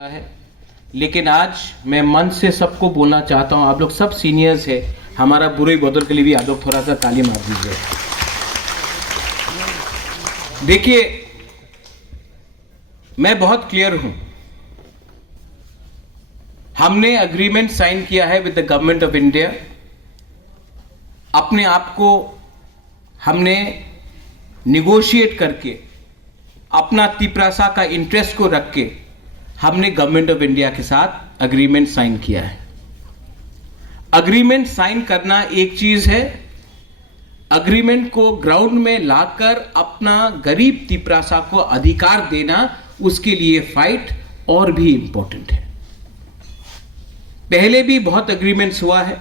है। लेकिन आज मैं मन से सबको बोलना चाहता हूं, आप लोग सब सीनियर्स हैं, हमारा बुरे बदल के लिए भी आप लोग थोड़ा सा ताली मार दीजिए। देखिए, मैं बहुत क्लियर हूं, हमने एग्रीमेंट साइन किया है with the government of India. अपने आप को हमने निगोशिएट करके, अपना तिपरासा का इंटरेस्ट को रख के हमने गवर्नमेंट ऑफ इंडिया के साथ एग्रीमेंट साइन किया है। एग्रीमेंट साइन करना एक चीज है, एग्रीमेंट को ग्राउंड में लाकर अपना गरीब तिपरासा को अधिकार देना, उसके लिए फाइट और भी इंपॉर्टेंट है। पहले भी बहुत एग्रीमेंट्स हुआ है,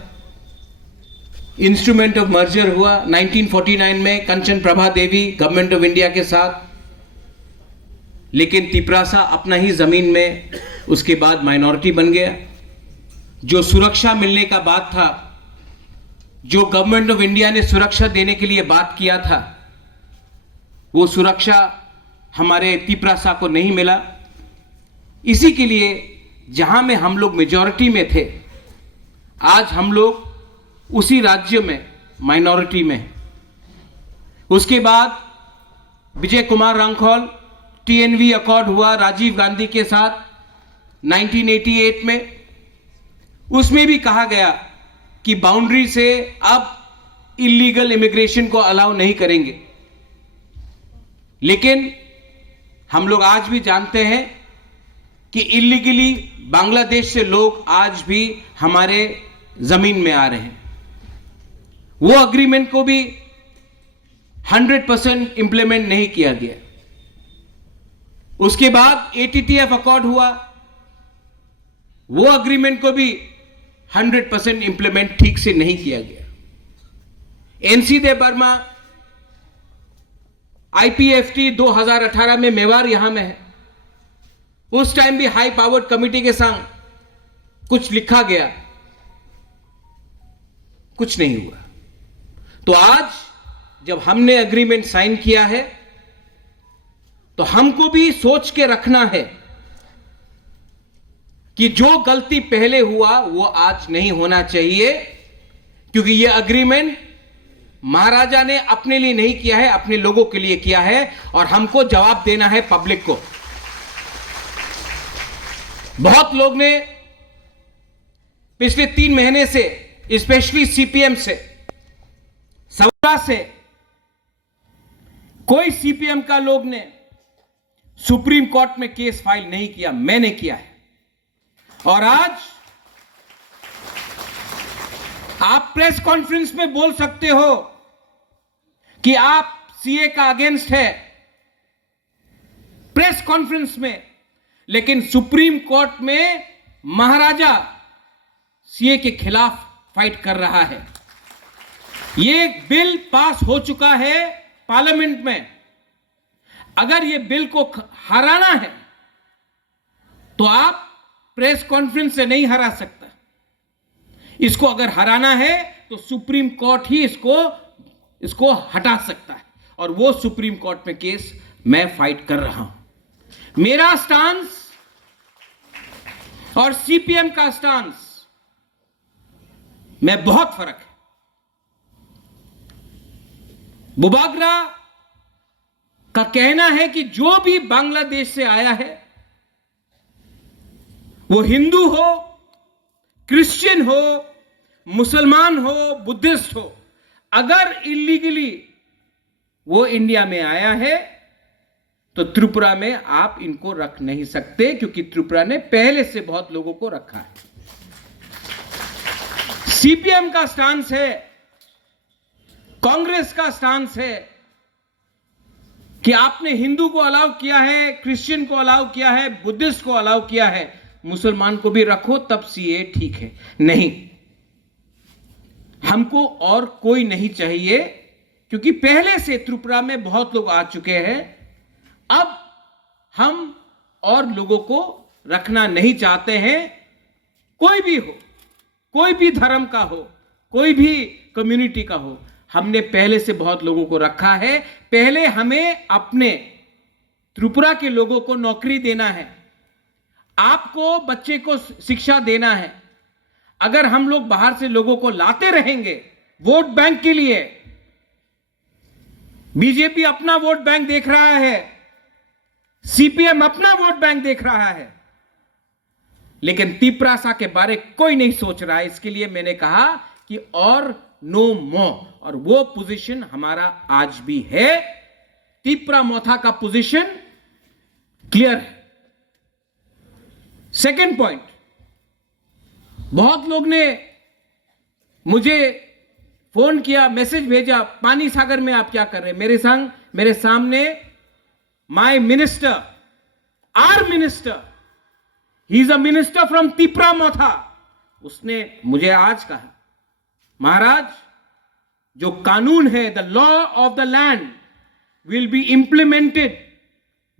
इंस्ट्रूमेंट ऑफ मर्जर हुआ 1949 में कंचन प्रभा देवी गवर्नमेंट ऑफ इंडिया के साथ, लेकिन तिपरासा अपना ही जमीन में उसके बाद माइनॉरिटी बन गया। जो सुरक्षा मिलने का बात था, जो गवर्नमेंट ऑफ इंडिया ने सुरक्षा देने के लिए बात किया था, वो सुरक्षा हमारे तिपरासा को नहीं मिला। इसी के लिए जहां में हम लोग मेजॉरिटी में थे, आज हम लोग उसी राज्य में माइनॉरिटी में। उसके बाद विजय कुमार रांखौल टीएनवी अकॉर्ड हुआ राजीव गांधी के साथ 1988 में, उसमें भी कहा गया कि बाउंड्री से अब इलीगल इमिग्रेशन को अलाउ नहीं करेंगे। लेकिन हम लोग आज भी जानते हैं कि इलीगली बांग्लादेश से लोग आज भी हमारे जमीन में आ रहे हैं। वो एग्रीमेंट को भी 100% इंप्लीमेंट नहीं किया गया। उसके बाद एटीटीएफ अकॉर्ड हुआ, वो एग्रीमेंट को भी 100% इंप्लीमेंट ठीक से नहीं किया गया। एनसीडे बर्मा आईपीएफटी 2018 में मेवाड़ यहां में है, उस टाइम भी हाई पावर्ड कमिटी के संग कुछ लिखा गया, कुछ नहीं हुआ। तो आज जब हमने एग्रीमेंट साइन किया है, तो हमको भी सोच के रखना है कि जो गलती पहले हुआ वो आज नहीं होना चाहिए, क्योंकि यह एग्रीमेंट महाराजा ने अपने लिए नहीं किया है, अपने लोगों के लिए किया है, और हमको जवाब देना है पब्लिक को। बहुत लोग ने पिछले 3 महीने से, स्पेशली सीपीएम से, सवरा से, कोई सीपीएम का लोग ने सुप्रीम कोर्ट में केस फाइल नहीं किया, मैंने किया है। और आज आप प्रेस कॉन्फ्रेंस में बोल सकते हो कि आप सीए का अगेंस्ट है, प्रेस कॉन्फ्रेंस में, लेकिन सुप्रीम कोर्ट में महाराजा सीए के खिलाफ फाइट कर रहा है। यह बिल पास हो चुका है पार्लियामेंट में। अगर ये बिल को हराना है तो आप प्रेस कॉन्फ्रेंस से नहीं हरा सकता। इसको अगर हराना है तो सुप्रीम कोर्ट ही इसको हटा सकता है, और वो सुप्रीम कोर्ट में केस मैं फाइट कर रहा हूं। मेरा स्टांस और सीपीएम का स्टांस में बहुत फर्क है। बुबागरा का कहना है कि जो भी बांग्लादेश से आया है, वो हिंदू हो, क्रिश्चियन हो, मुसलमान हो, बुद्धिस्ट हो, अगर इलीगली वो इंडिया में आया है तो त्रिपुरा में आप इनको रख नहीं सकते, क्योंकि त्रिपुरा ने पहले से बहुत लोगों को रखा है। सीपीएम का स्टांस है, कांग्रेस का स्टांस है कि आपने हिंदू को अलाउ किया है, क्रिश्चियन को अलाउ किया है, बुद्धिस्ट को अलाउ किया है, मुसलमान को भी रखो तब सीए ठीक है। नहीं, हमको और कोई नहीं चाहिए, क्योंकि पहले से त्रिपुरा में बहुत लोग आ चुके हैं। अब हम और लोगों को रखना नहीं चाहते हैं। कोई भी हो, कोई भी धर्म का हो, कोई भी कम्युनिटी का हो, हमने पहले से बहुत लोगों को रखा है। पहले हमें अपने त्रिपुरा के लोगों को नौकरी देना है। आपको बच्चे को शिक्षा देना है। अगर हम लोग बाहर से लोगों को लाते रहेंगे वोट बैंक के लिए, बीजेपी अपना वोट बैंक देख रहा है, सीपीएम अपना वोट बैंक देख रहा है, लेकिन तिपरासा के बारे कोई नहीं सोच रहा है। इसके लिए मैंने कहा कि और नो मोर, और वो पोजीशन हमारा आज भी है। तिपरा मोथा का पोजीशन क्लियर है। सेकंड पॉइंट, बहुत लोग ने मुझे फोन किया, मैसेज भेजा, पानी सागर में आप क्या कर रहे हैं। मेरे सामने my minister, our minister, he is a minister from Tipra Motha, उसने मुझे आज कहा, महाराज जो कानून है, the law of the land will be implemented.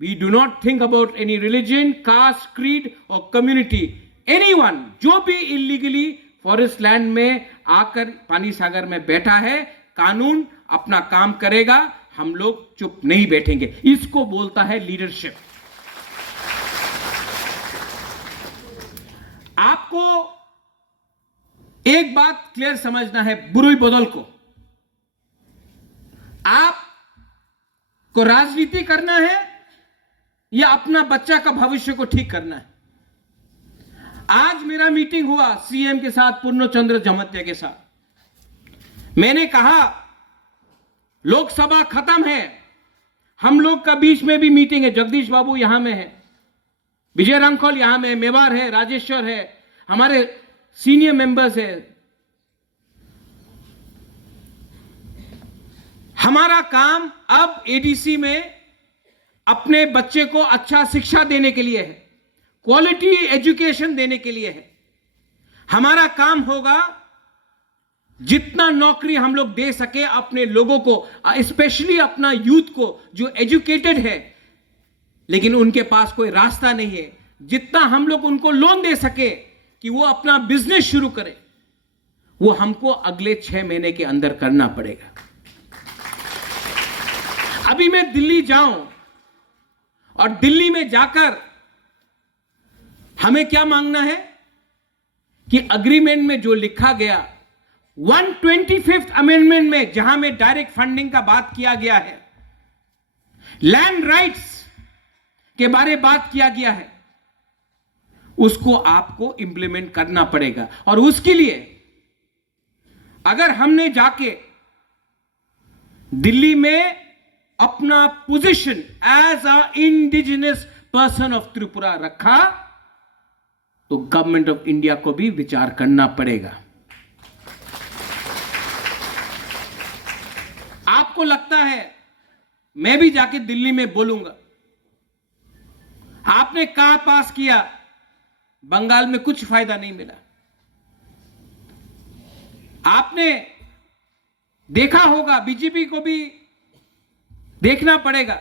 We do not think about any religion, caste, creed और कम्युनिटी। एनीवन जो भी इलीगली फॉरेस्ट लैंड में आकर पानी सागर में बैठा है, कानून अपना काम करेगा, हम लोग चुप नहीं बैठेंगे। इसको बोलता है लीडरशिप। आपको एक बात क्लियर समझना है, बुरुई बदल को, आपको राजनीति करना है या अपना बच्चा का भविष्य को ठीक करना है। आज मेरा मीटिंग हुआ सीएम के साथ, पूर्ण चंद्र जमत्या के साथ। मैंने कहा लोकसभा खत्म है, हम लोग का बीच में भी मीटिंग है। जगदीश बाबू यहां में है, विजय रामखोल यहां में, मेवार है, राजेश्वर है, हमारे सीनियर मेंबर्स है। हमारा काम अब एडीसी में अपने बच्चे को अच्छा शिक्षा देने के लिए है, क्वालिटी एजुकेशन देने के लिए है। हमारा काम होगा जितना नौकरी हम लोग दे सके अपने लोगों को, स्पेशली अपना यूथ को जो एजुकेटेड है लेकिन उनके पास कोई रास्ता नहीं है, जितना हम लोग उनको लोन दे सके कि वो अपना बिजनेस शुरू करें, वो हमको अगले 6 महीने के अंदर करना पड़ेगा। अभी मैं दिल्ली जाऊं और दिल्ली में जाकर हमें क्या मांगना है कि अग्रीमेंट में जो लिखा गया 125th अमेंडमेंट में, जहां में डायरेक्ट फंडिंग का बात किया गया है, लैंड राइट्स के बारे बात किया गया है, उसको आपको इंप्लीमेंट करना पड़ेगा। और उसके लिए अगर हमने जाके दिल्ली में अपना position as a indigenous person of Tripura रखा तो गवर्नमेंट ऑफ इंडिया को भी विचार करना पड़ेगा। आपको लगता है मैं भी जाके दिल्ली में बोलूंगा, आपने कहा पास किया, बंगाल में कुछ फायदा नहीं मिला। आपने देखा होगा, बीजेपी को भी देखना पड़ेगा,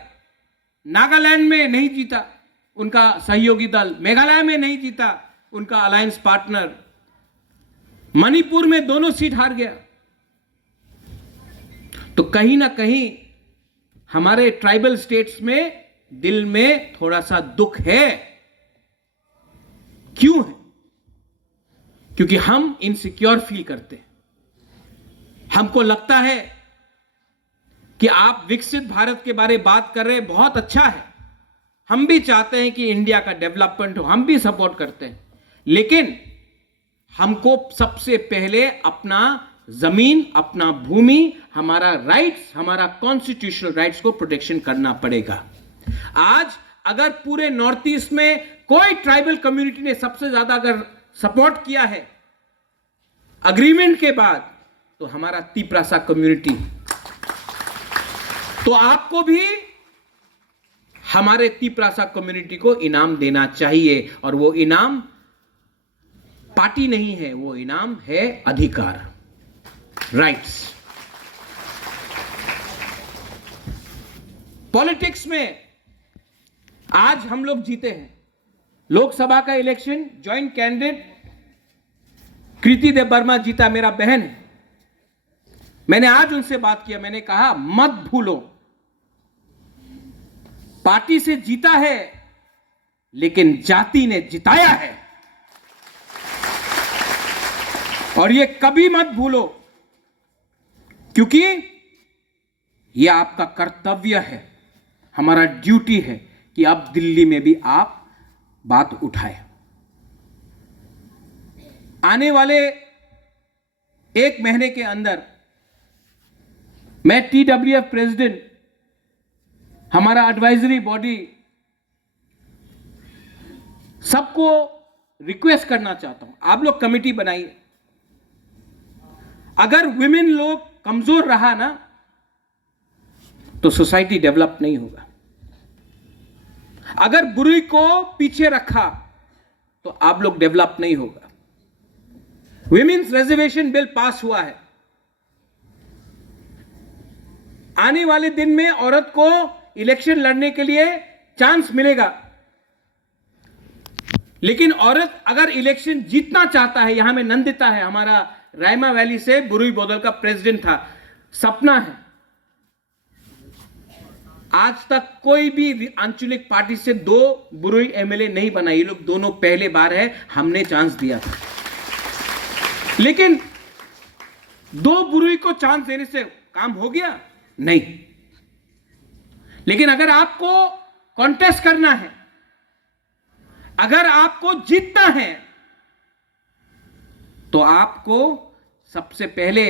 नागालैंड में नहीं जीता उनका सहयोगी दल, मेघालय में नहीं जीता उनका अलायंस पार्टनर, मणिपुर में दोनों सीट हार गया। तो कहीं ना कहीं हमारे ट्राइबल स्टेट्स में दिल में थोड़ा सा दुख है। क्यों है? क्योंकि हम इनसिक्योर फील करते हैं। हमको लगता है कि आप विकसित भारत के बारे में बात कर रहे हैं, बहुत अच्छा है, हम भी चाहते हैं कि इंडिया का डेवलपमेंट हो, हम भी सपोर्ट करते हैं, लेकिन हमको सबसे पहले अपना जमीन, अपना भूमि, हमारा राइट्स, हमारा कॉन्स्टिट्यूशनल राइट्स को प्रोटेक्शन करना पड़ेगा। आज अगर पूरे नॉर्थ ईस्ट में कोई ट्राइबल कम्युनिटी ने सबसे ज्यादा अगर सपोर्ट किया है अग्रीमेंट के बाद, तो हमारा तिपरासा कम्युनिटी। तो आपको भी हमारे तिपरासा कम्युनिटी को इनाम देना चाहिए, और वो इनाम पार्टी नहीं है, वो इनाम है अधिकार, राइट्स। पॉलिटिक्स में आज हम लोग जीते हैं लोकसभा का इलेक्शन, ज्वाइंट कैंडिडेट कृति देव वर्मा जीता, मेरा बहन है। मैंने आज उनसे बात किया, मैंने कहा मत भूलो, पार्टी से जीता है लेकिन जाति ने जिताया है। और ये कभी मत भूलो, क्योंकि ये आपका कर्तव्य है, हमारा ड्यूटी है कि अब दिल्ली में भी आप बात उठाएं। आने वाले 1 महीने के अंदर मैं TWF प्रेसिडेंट, हमारा एडवाइजरी बॉडी, सबको रिक्वेस्ट करना चाहता हूं, आप लोग कमेटी बनाइए। अगर विमेन लोग कमजोर रहा ना तो सोसाइटी डेवलप नहीं होगा। अगर बुराई को पीछे रखा तो आप लोग डेवलप नहीं होगा। विमेन्स रिजर्वेशन बिल पास हुआ है। आने वाले दिन में औरत को इलेक्शन लड़ने के लिए चांस मिलेगा, लेकिन औरत अगर इलेक्शन जीतना चाहता है, यहां में नंदिता है, हमारा रायमा वैली से बुरुई बोदल का प्रेसिडेंट था, सपना है। आज तक कोई भी आंचलिक पार्टी से 2 बुरुई एमएलए नहीं बना, ये लोग दोनों पहले बार है, हमने चांस दिया था। लेकिन 2 बुरुई को चांस देने से काम हो गया? नहीं। लेकिन अगर आपको कॉन्टेस्ट करना है, अगर आपको जीतना है, तो आपको सबसे पहले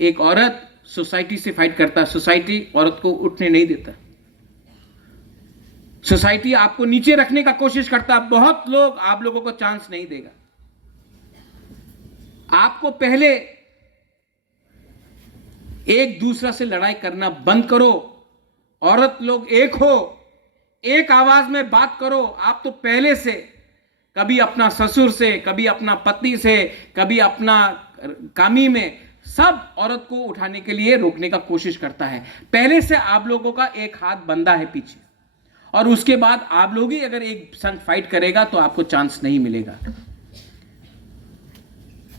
एक औरत सोसाइटी से फाइट करता है। सोसाइटी औरत को उठने नहीं देता, सोसाइटी आपको नीचे रखने का कोशिश करता है। बहुत लोग आप लोगों को चांस नहीं देगा। आपको पहले एक दूसरा से लड़ाई करना बंद करो। औरत लोग एक हो, एक आवाज में बात करो। आप तो पहले से कभी अपना ससुर से, कभी अपना पति से, कभी अपना कामी में, सब औरत को उठाने के लिए रोकने का कोशिश करता है। पहले से आप लोगों का एक हाथ बंधा है पीछे, और उसके बाद आप लोग ही अगर एक संग फाइट करेगा तो आपको चांस नहीं मिलेगा।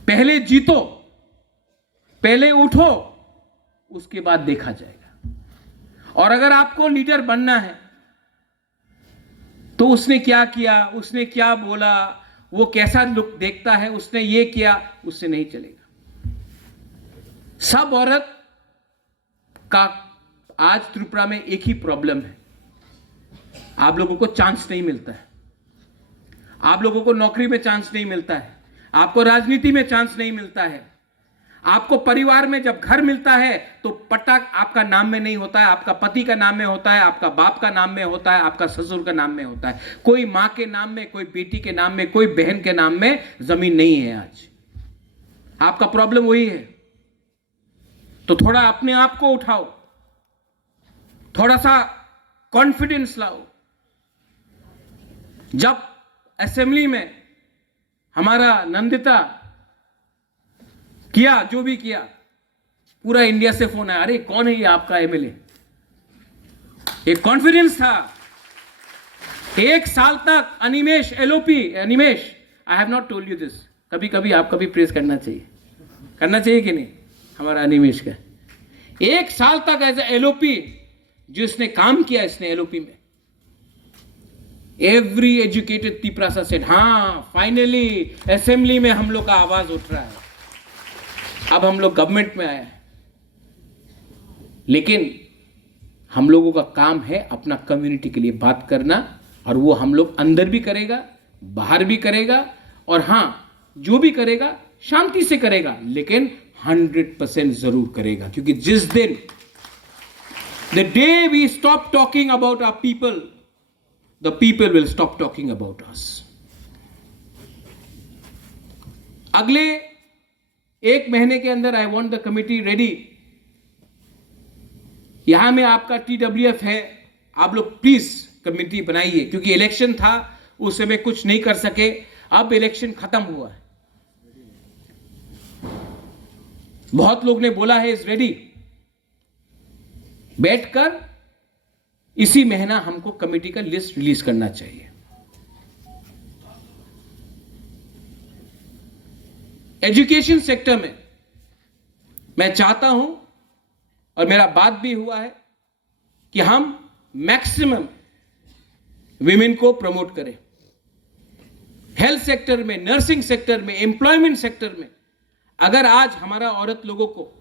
पहले जीतो, पहले उठो, उसके बाद देखा जाएगा। और अगर आपको लीडर बनना है तो उसने क्या किया, उसने क्या बोला, वो कैसा लुक देखता है, उसने ये किया, उससे नहीं चलेगा। सब औरत का आज त्रिपुरा में एक ही प्रॉब्लम है, आप लोगों को चांस नहीं मिलता है। आप लोगों को नौकरी में चांस नहीं मिलता है, आपको राजनीति में चांस नहीं मिलता है, आपको परिवार में जब घर मिलता है तो पट्टा आपका नाम में नहीं होता है, आपका पति का नाम में होता है, आपका बाप का नाम में होता है, आपका ससुर का नाम में होता है। कोई मां के नाम में, कोई बेटी के नाम में, कोई बहन के नाम में जमीन नहीं है। आज आपका प्रॉब्लम वही है। तो थोड़ा अपने आप को उठाओ, थोड़ा सा कॉन्फिडेंस लाओ। जब असेंबली में हमारा नंदिता किया जो भी किया, पूरा इंडिया से फोन आया, अरे कौन है ये आपका एमएलए। एक कॉन्फिडेंस था। 1 साल तक Animesh LOP, Animesh, I have not told you this, कभी कभी आपका भी प्रेस करना चाहिए, करना चाहिए कि नहीं, हमारा अनिमेश का 1 साल तक एज एलओपी जो इसने काम किया, इसने एलओपी में एवरी एजुकेटेड तिपरासा सेड, हाँ फाइनली असेंबली में हम लोग का आवाज उठ रहा है, अब हम लोग गवर्नमेंट में आए हैं। लेकिन हम लोगों का काम है अपना कम्युनिटी के लिए बात करना, और वो हम लोग अंदर भी करेगा, बाहर भी करेगा, और हाँ जो भी करेगा शांति से करेगा, लेकिन 100% जरूर करेगा। क्योंकि जिस दिन the day we stop talking about our people, the people will stop talking about us. अगले 1 महीने के अंदर I want the committee ready. यहां में आपका TWF है, आप लोग प्लीज कमिटी बनाइए, क्योंकि इलेक्शन था उस समय कुछ नहीं कर सके, अब इलेक्शन खत्म हुआ है। बहुत लोग ने बोला है इज रेडी। बैठकर इसी महीना हमको कमेटी का लिस्ट रिलीज करना चाहिए। एजुकेशन सेक्टर में मैं चाहता हूं, और मेरा बात भी हुआ है, कि हम मैक्सिमम विमेन को प्रमोट करें। हेल्थ सेक्टर में, नर्सिंग सेक्टर में, एम्प्लॉयमेंट सेक्टर में अगर आज हमारा औरत लोगों को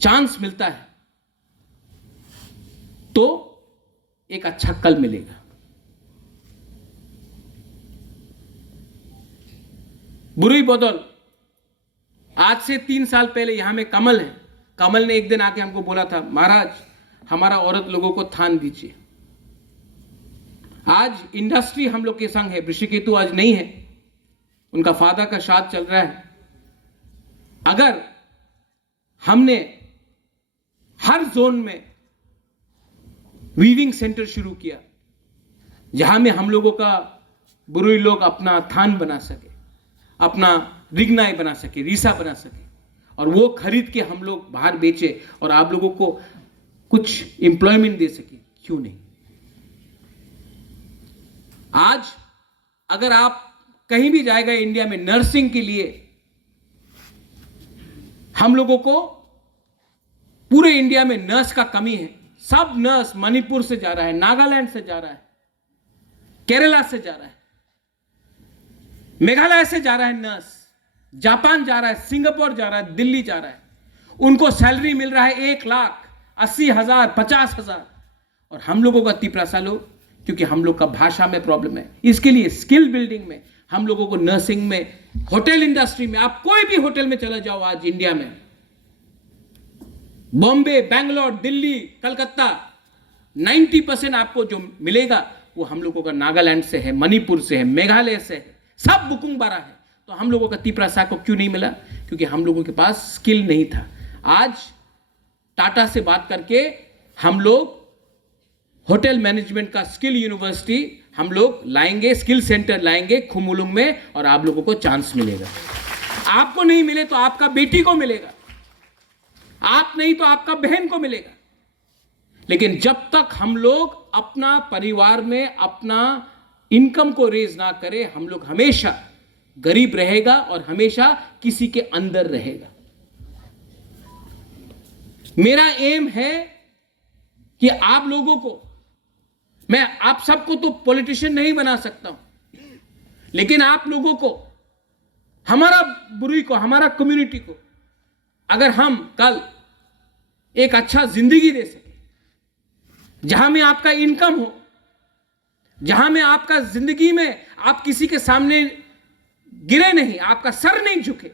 चांस मिलता है तो एक अच्छा कल मिलेगा। बुरी बदौल, आज से 3 साल पहले यहां में कमल है, कमल ने एक दिन आके हमको बोला था, महाराज हमारा औरत लोगों को थान दीजिए। आज इंडस्ट्री हम लोग के संग है, ऋषिकेतु आज नहीं है, उनका फादर का श्राद्ध चल रहा है। अगर हमने हर जोन में वीविंग सेंटर शुरू किया जहां में हम लोगों का बुरुई लोग अपना थान बना सके, अपना रिगनाई बना सके, रीसा बना सके, और वो खरीद के हम लोग बाहर बेचे और आप लोगों को कुछ एम्प्लॉयमेंट दे सके, क्यों नहीं। आज अगर आप कहीं भी जाएगा इंडिया में नर्सिंग के लिए, हम लोगों को पूरे इंडिया में नर्स का कमी है। सब नर्स मणिपुर से जा रहा है, नागालैंड से जा रहा है, केरला से जा रहा है, मेघालय से जा रहा है नर्स, जापान जा रहा है, सिंगापुर जा रहा है, दिल्ली जा रहा है। उनको सैलरी मिल रहा है 1,80,000, 50,000, और हम लोगों का तिपरासा लोग, क्योंकि हम लोग का भाषा में प्रॉब्लम है, इसके लिए स्किल बिल्डिंग में हम लोगों को, नर्सिंग में, होटल इंडस्ट्री में, आप कोई भी होटल में चले जाओ आज इंडिया में, बॉम्बे, बैंगलोर, दिल्ली, कलकत्ता, 90% आपको जो मिलेगा वो हम लोगों का नागालैंड से है, मणिपुर से है, मेघालय से है, सब बुकिंग बारा है। तो हम लोगों का तिपरासा को क्यों नहीं मिला? क्योंकि हम लोगों के पास स्किल नहीं था। आज टाटा से बात करके हम लोग होटल मैनेजमेंट का स्किल यूनिवर्सिटी हम लोग लाएंगे, स्किल सेंटर लाएंगे खुमुलुंग में, और आप लोगों को चांस मिलेगा। आपको नहीं मिले तो आपका बेटी को मिलेगा, आप नहीं तो आपका बहन को मिलेगा। लेकिन जब तक हम लोग अपना परिवार में अपना इनकम को रेज ना करें, हम लोग हमेशा गरीब रहेगा और हमेशा किसी के अंदर रहेगा। मेरा एम है कि आप लोगों को, मैं आप सबको तो पॉलिटिशियन नहीं बना सकता हूं, लेकिन आप लोगों को, हमारा बुरुई को, हमारा कम्युनिटी को, अगर हम कल एक अच्छा जिंदगी दे सके, जहां में आपका इनकम हो, जहां में आपका जिंदगी में आप किसी के सामने गिरे नहीं, आपका सर नहीं झुके,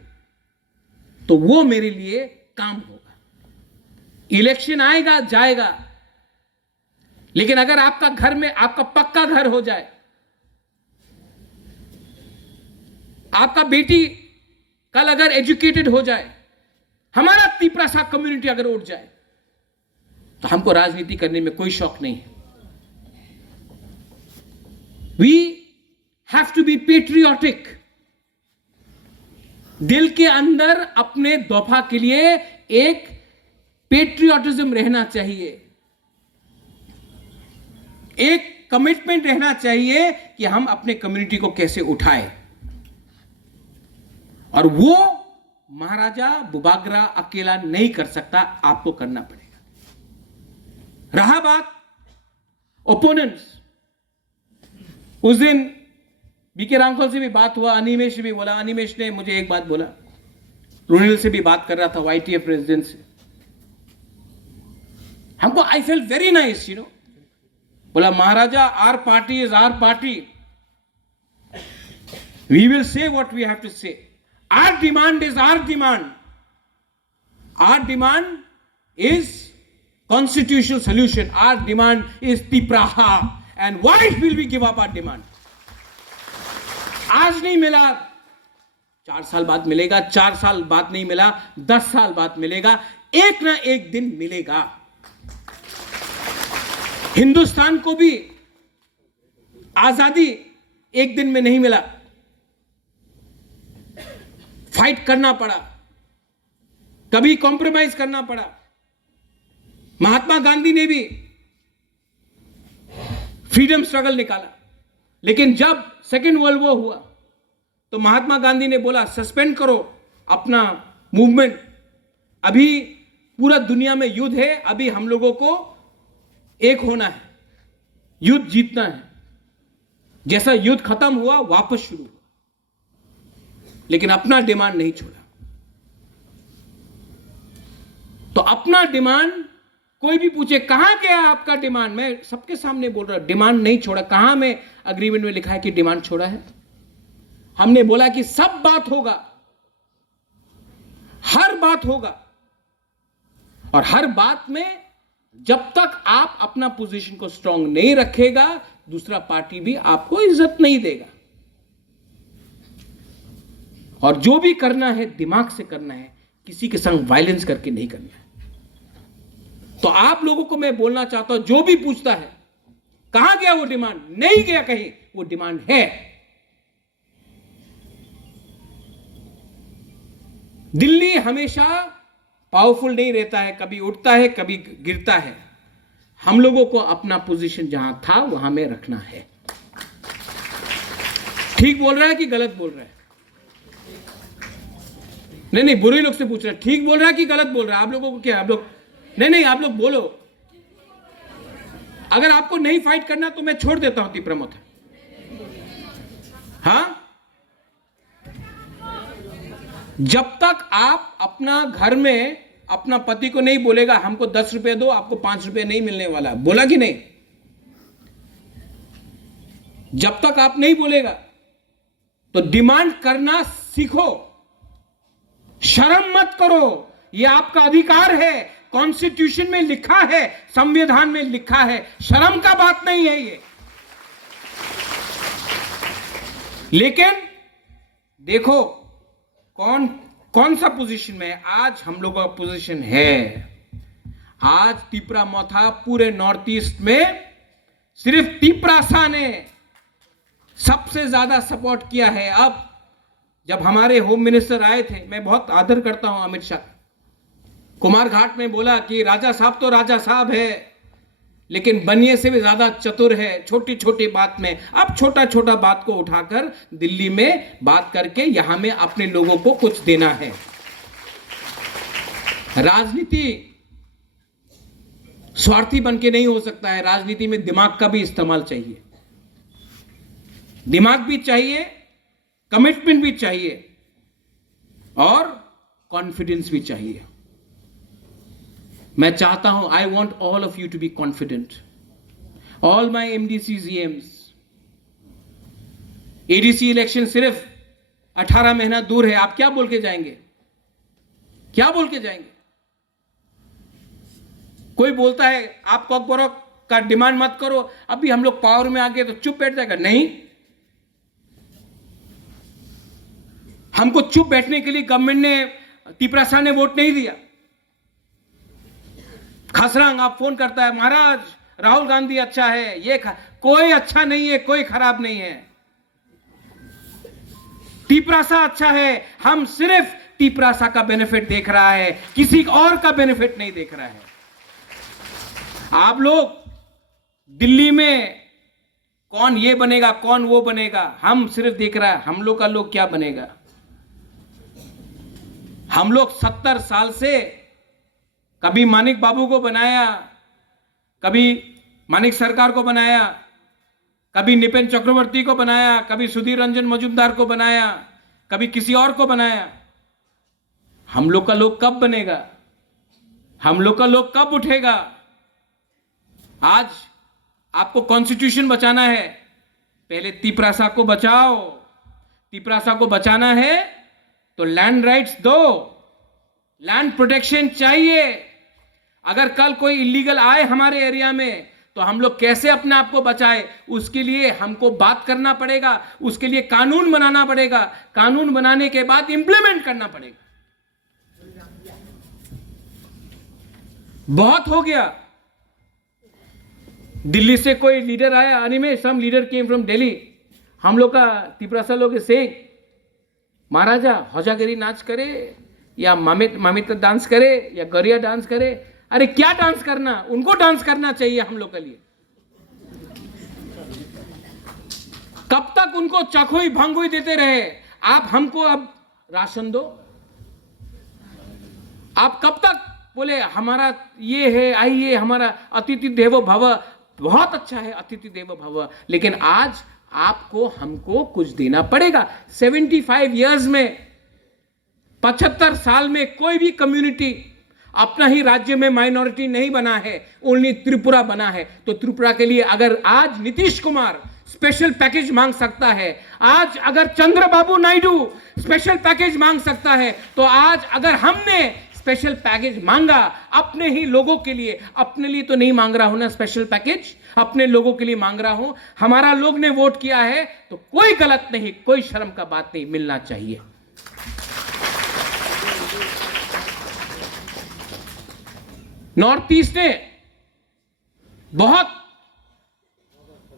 तो वो मेरे लिए काम होगा। इलेक्शन आएगा जाएगा, लेकिन अगर आपका घर में आपका पक्का घर हो जाए, आपका बेटी कल अगर एजुकेटेड हो जाए, हमारा तिपरासा कम्युनिटी अगर उठ जाए, तो हमको राजनीति करने में कोई शौक नहीं है। We have to be patriotic. दिल के अंदर अपने दफा के लिए एक पेट्रियोटिज्म रहना चाहिए, एक कमिटमेंट रहना चाहिए कि हम अपने कम्युनिटी को कैसे उठाए, और वो महाराजा बुबागरा अकेला नहीं कर सकता, आपको करना पड़ेगा। रहा बात ओपोनेंट्स, उस दिन बीके रामखोल से भी बात हुआ, अनिमेश भी बोला, अनिमेश ने मुझे एक बात बोला, रुनिल से भी बात कर रहा था, YTF प्रेसिडेंट से, हमको I felt very nice, you know, बोला महाराजा our party is our party, we will say what we have to say, our demand is our demand, our demand is constitutional solution, our demand is Tipraha, and why will we give up our demand? आज नहीं मिला, 4 साल बाद मिलेगा, 4 साल बाद नहीं मिला, 10 साल बाद मिलेगा, एक ना एक दिन मिलेगा। हिंदुस्तान को भी आजादी एक दिन में नहीं मिला, फाइट करना पड़ा, कभी कॉम्प्रोमाइज करना पड़ा। महात्मा गांधी ने भी फ्रीडम स्ट्रगल निकाला, लेकिन जब सेकेंड वर्ल्ड वॉर हुआ तो महात्मा गांधी ने बोला सस्पेंड करो अपना मूवमेंट, अभी पूरा दुनिया में युद्ध है, अभी हम लोगों को एक होना है, युद्ध जीतना है। जैसा युद्ध खत्म हुआ वापस शुरू हुआ, लेकिन अपना डिमांड नहीं छोड़ा। तो अपना डिमांड, कोई भी पूछे कहां गया आपका डिमांड, मैं सबके सामने बोल रहा हूं, डिमांड नहीं छोड़ा। कहां में एग्रीमेंट में लिखा है कि डिमांड छोड़ा है? हमने बोला कि सब बात होगा, हर बात होगा, और हर बात में जब तक आप अपना पोजीशन को स्ट्रांग नहीं रखेगा, दूसरा पार्टी भी आपको इज्जत नहीं देगा। और जो भी करना है दिमाग से करना है, किसी के संग वायलेंस करके नहीं करना है। तो आप लोगों को मैं बोलना चाहता हूं, जो भी पूछता है कहां गया वो डिमांड, नहीं गया कहीं, वो डिमांड है। दिल्ली हमेशा पावरफुल नहीं रहता है, कभी उठता है कभी गिरता है। हम लोगों को अपना पोजीशन जहां था वहां में रखना है। ठीक बोल रहा है कि गलत बोल रहा है? नहीं, बुरे लोग से पूछ रहा है, ठीक बोल रहा है कि गलत बोल रहा है? आप लोगों को क्या, आप लोग नहीं, आप लोग बोलो। अगर आपको नहीं फाइट करना तो मैं छोड़ देता हूं तीव्रमत। हां, जब तक आप अपना घर में अपना पति को नहीं बोलेगा हमको 10 रुपए दो, आपको 5 रुपए नहीं मिलने वाला, बोला कि नहीं? जब तक आप नहीं बोलेगा तो डिमांड करना सीखो, शर्म मत करो, यह आपका अधिकार है, कॉन्स्टिट्यूशन में लिखा है, संविधान में लिखा है, शर्म का बात नहीं है ये। लेकिन देखो कौन सा पोजीशन में है आज हम लोगों का पोजीशन है। आज तीपरामथा पूरे नॉर्थ ईस्ट में सिर्फ तीपरासा ने सबसे ज्यादा सपोर्ट किया है। अब जब हमारे होम मिनिस्टर आए थे, मैं बहुत आदर करता हूं अमित शाह, कुमार घाट में बोला कि राजा साहब तो राजा साहब है, लेकिन बनिए से भी ज्यादा चतुर है छोटी छोटी बात में। अब छोटा छोटा बात को उठाकर दिल्ली में बात करके यहां में अपने लोगों को कुछ देना है। राजनीति स्वार्थी बन के नहीं हो सकता है, राजनीति में दिमाग का भी इस्तेमाल चाहिए, दिमाग भी चाहिए, कमिटमेंट भी चाहिए और कॉन्फिडेंस भी चाहिए। मैं चाहता हूं, I want all of you to be confident, all my MDCs EMs. ADC election सिर्फ 18 महीना दूर है, आप क्या बोल के जाएंगे? क्या बोल के जाएंगे? कोई बोलता है आप कॉकबोरक का डिमांड मत करो, अभी हम लोग पावर में आ गए तो चुप बैठ जाएगा। नहीं, हमको चुप बैठने के लिए गवर्नमेंट ने, तीपरासा ने वोट नहीं दिया। खसरंग आप फोन करता है, महाराज राहुल गांधी अच्छा है, ये कोई अच्छा नहीं है, कोई खराब नहीं है, तीपरासा अच्छा है। हम सिर्फ तीपरासा का बेनिफिट देख रहा है, किसी और का बेनिफिट नहीं देख रहा है। आप लोग दिल्ली में कौन ये बनेगा कौन वो बनेगा, हम सिर्फ देख रहा है हम लोग का लोग क्या बनेगा। हम लोग 70 साल से कभी मानिक बाबू को बनाया, कभी मानिक सरकार को बनाया, कभी निपेन चक्रवर्ती को बनाया, कभी सुधीर रंजन मजूमदार को बनाया, कभी किसी और को बनाया। हम लोग का लोग कब बनेगा? हम लोग का लोग कब उठेगा? आज आपको कॉन्स्टिट्यूशन बचाना है, पहले तीपरासा को बचाओ। तीपरासा को बचाना है तो लैंड राइट्स दो, लैंड प्रोटेक्शन चाहिए। अगर कल कोई इलीगल आए हमारे एरिया में तो हम लोग कैसे अपने आप को बचाए, उसके लिए हमको बात करना पड़ेगा, उसके लिए कानून बनाना पड़ेगा, कानून बनाने के बाद इंप्लीमेंट करना पड़ेगा। बहुत हो गया। दिल्ली से कोई लीडर आया, अनिमेश, सम लीडर केम फ्रॉम दिल्ली, हम लोग का तीपरासा लोग से महाराजा हौजागिरी नाच करे या मामित डांस करे या गरिया डांस करे। अरे क्या डांस करना, उनको डांस करना चाहिए हम लोग के लिए। कब तक उनको चखोई भंगोई देते रहे? आप हमको अब राशन दो। आप कब तक बोले हमारा ये है, आइए हमारा अतिथि देवो भव, बहुत अच्छा है अतिथि देवो भव, लेकिन आज आपको हमको कुछ देना पड़ेगा। 75 इयर्स में, 75 साल में कोई भी कम्युनिटी अपना ही राज्य में माइनॉरिटी नहीं बना है, ओनली त्रिपुरा बना है। तो त्रिपुरा के लिए अगर आज नीतीश कुमार स्पेशल पैकेज मांग सकता है, आज अगर चंद्रबाबू नायडू स्पेशल पैकेज मांग सकता है, तो आज अगर हमने स्पेशल पैकेज मांगा अपने ही लोगों के लिए, अपने लिए तो नहीं मांग रहा हूं ना स्पेशल पैकेज, अपने लोगों के लिए मांग रहा हूं। हमारा लोग ने वोट किया है तो कोई गलत नहीं, कोई शर्म का बात नहीं, मिलना चाहिए। नॉर्थ ईस्ट ने बहुत,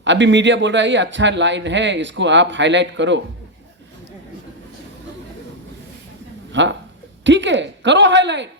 अभी मीडिया बोल रहा है ये अच्छा लाइन है, इसको आप हाईलाइट करो। हाँ ठीक है, करो हाईलाइट।